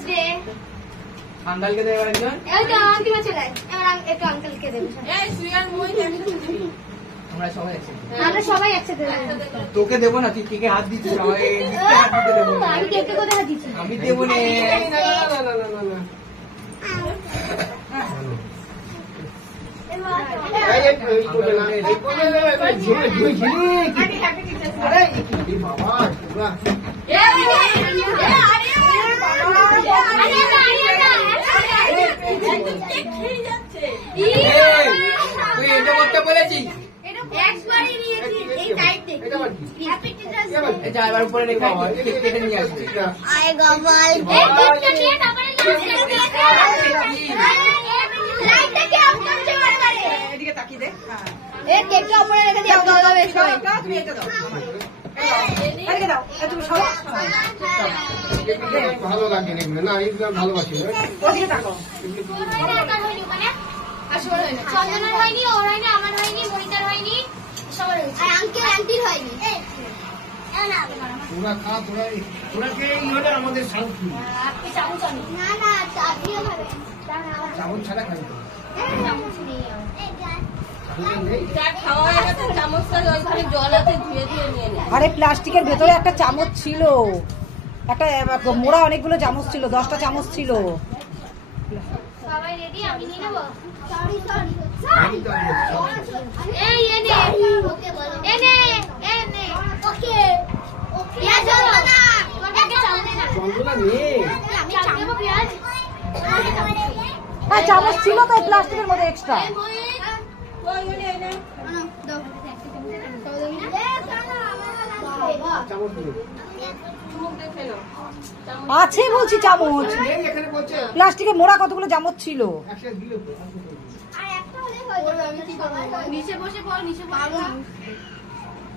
Birthday. আঙ্কেলকে দেবে একজন। এই তো আন্টি চলে আয়, এবার একটু আঙ্কেলকে দেব। এই সুয়ার মই একসাথে। আমরা সবাই একসাথে। আমরা সবাই একসাথে দেব। তোকে দেবো না, তুই কেকে হাত দিচ্ছিস, আমাকে হাত দিতে দেবো না। আমি কেকে কোথায় হাত দিচ্ছি? আমি দেবো না। তুই এটা করতে বলেছিস? এটা এবার উপরে রেখে কেটে নিয়ে আসবি। এদিকে তাকিয়ে দে। তুমি সব ভালো লাগে না, এইগুলো ভালোবাসি। ওদিকে তাকাও। চন্দনের হয়নি, ওর হয়নি, আমার হয়নি, মনিতার হয়নি, সবার হয়েছে। আর আঙ্কেল আন্টির হয়নি। তোরা খা, তোরা কে এই হলে আমাদের শান্তি। আপনি চামচ আনি। না না, চাটনিও খাবে। চামচ ছাড়া খাই তো। চামচ নেই আর। যা খাওয়া হয়ে গেছে চামচটা ওইখানে জল আছে ধুয়ে ধুয়ে নিয়ে নে। আরে প্লাস্টিকের ভেতরে একটা চামচ ছিল, একটা মোড়া অনেকগুলো চামচ ছিল, 10টা চামচ ছিল। সবাই রেডি? আমি নিয়ে নেবো। Sorry sorry. আমি তো আমি এই এনে ওকে বলো। এনে এনে ওকে ওকে। পেঁয়াজ দাও না। তোমাকে চামচ না। চন্দনা নেই। আমি চামচ দেব পেঁয়াজ। হ্যাঁ চামচ ছিল তো এই প্লাস্টিকের মধ্যে এক্সট্রা। ওইগুলো এনে দাও। চামচ নেই। মুখ দেখে নাও। আছে বলছি চামচ, নেই এখানে বলছে। প্লাস্টিকের মোড়া কতগুলো চামচ ছিল। একসাথে দিলে তো। আর একটা হলে হয়ে যাবে। আমি কি করব? নিচে বসে পড়, নিচে বসে।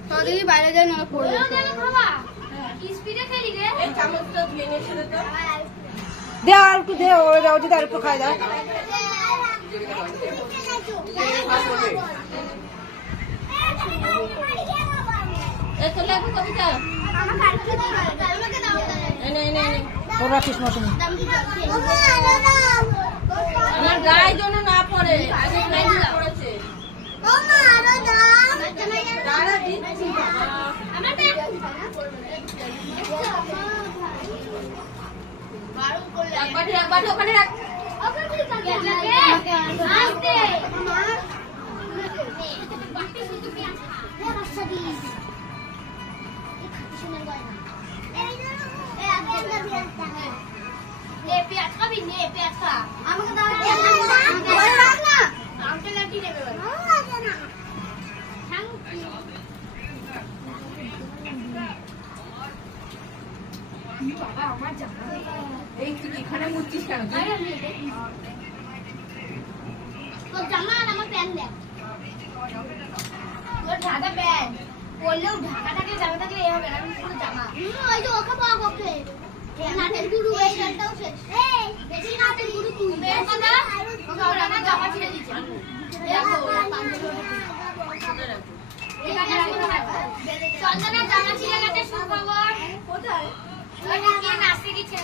তাহলে বাইরে যাই না পড়বে। খাবা। কি স্পিডে খেলি রে? এই চামচটা ধুয়ে নিয়ে এসে দে তো। দে আর একটু দে, ও যদি আর একটু খাই দাও। এই তো লেখো কবিতা। এনে এনে এনে। তোর রাখিস না তুমি। আমার গায়ে যেন না পড়ে। আগে গায়ে পড়েছে। দাঁড়া দিচ্ছি। এক বাটি ওখানে রাখ। পেঁয়াজ খাবি? নে পেঁয়াজ খা। আমাকে দাও না। আঙ্কেল আন্টি নেবে না। এই তুই এখানে মুচ্ছিস কেন? তোর জামা আর আমার প্যান্ট দেখ। তোর ঢাকা প্যান্ট পরলেও ঢাকা থাকে, জামা থাকলে এই হবে না। পুরো জামা। ওই যে ওকে পাওয়া ওকে। নাটের গুরু এই গানটাও শেষ। এই বেশি নাটের গুরু তুই। বের কথা। ওকে ওরা না জামা ছিঁড়ে দিচ্ছে। দেখো চন্দনা জামা ছিঁড়ে গেছে, সুখবর। কোথায়? ওই যে কে নাচতে দিচ্ছে।